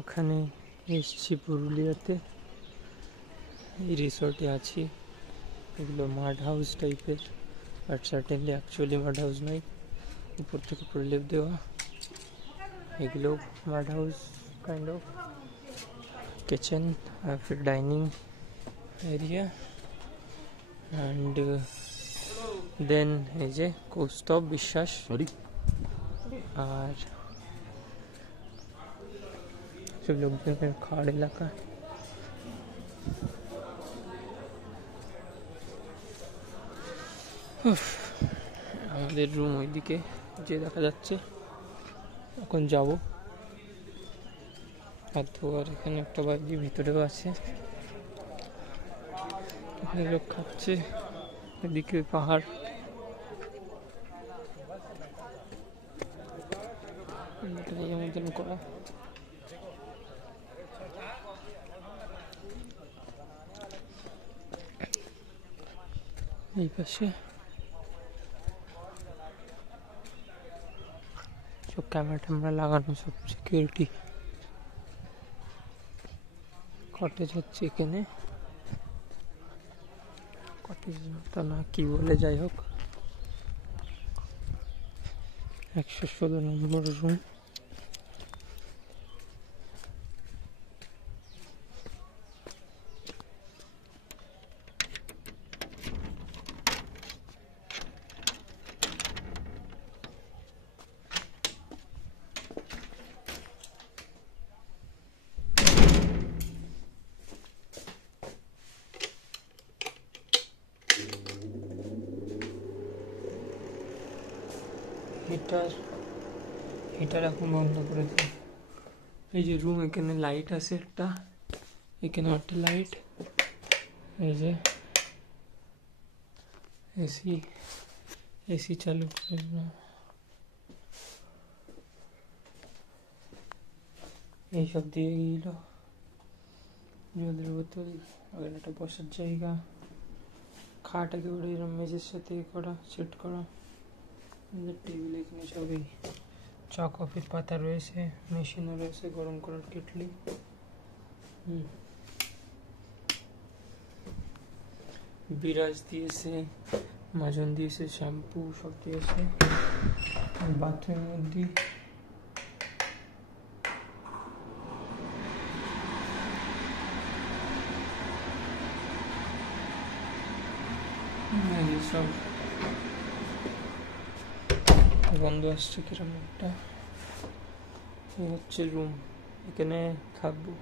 ওখানে এসছি পুরুলিয়াতে, এই রিসর্টে আছি। এগুলো মাড হাউস টাইপের, but certainly actually mud house নয়, উপর থেকে প্রলেপ দেওয়া। এগুলো mud house kind of. Kitchen আর ফির ডাইনিং এরিয়া, অ্যান্ড দেন এই যে কৌস্তব বিশ্বাস আর সব লোকজনের খাড় এলাকা। আমাদের রুম ওইদিকে যে দেখা যাচ্ছে, এখন যাব। আর এখানে একটা বাড়ি ভিতরেও আছে, এখানে লোক খাচ্ছে। এদিকে পাহাড়, মতন করা। এই পাশে সব ক্যামেরা ট্যামেরা লাগানো, সব সিকিউরিটি। কটেজ হচ্ছে এখানে, কটেজ তো না কি বলে, যাই হোক 116 নম্বর রুম। হিটার এখন বন্ধ করে দিই। এই যে রুম, এখানে লাইট আছে একটা, এখানে একটা লাইট। এই যে এসি চালু করে না, এইসব দিয়ে গেল। জলের বোতল, ওখানে একটা বসার জায়গা, খাট একেবারে এরকম মেঝের সাথে করা, সেট করা। টেবিল, এখানে সবই চা কফির পাতা রয়েছে, মেশিনও রয়েছে, গরম করার কেটলি। বিরাজ দিয়েছে, মাজন দিয়েছে, শ্যাম্পু সব দিয়েছে। বাথরুমের মধ্যে সব বন্ধ আসছে কিরম একটা। এই হচ্ছে রুম, এখানে থাকবো।